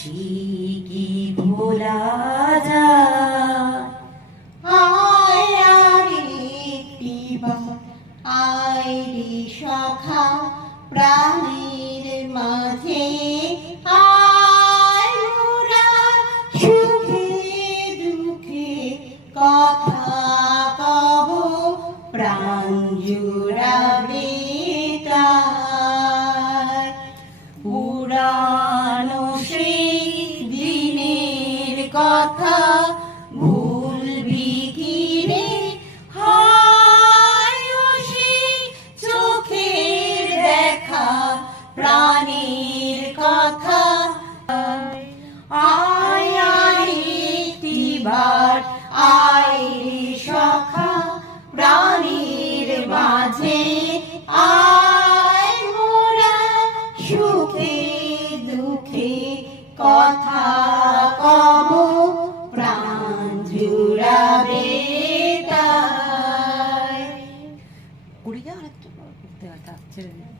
সে কি ভোলা যায়? আয় আরে একটিবার, আয় রে সখা প্রাণের মাঝে, আয় মোরা সুখে দুঃখে কথা কব, প্রাণ জুড়াবে তাই। পুরানো সেই দিনের কথা ভুলবি কি রে? হায় ও সেই চোখের দেখা, প্রাণের কথা। আয় আয় একটিবার, আয় রে সখা প্রাণের মাঝে, আয় মোরা সুখে দুঃখে কথা কব, প্রাণ জুড়াবে তাই। কুড়িয়া আরেকটা করতে হয়, ছেড়ে দিই।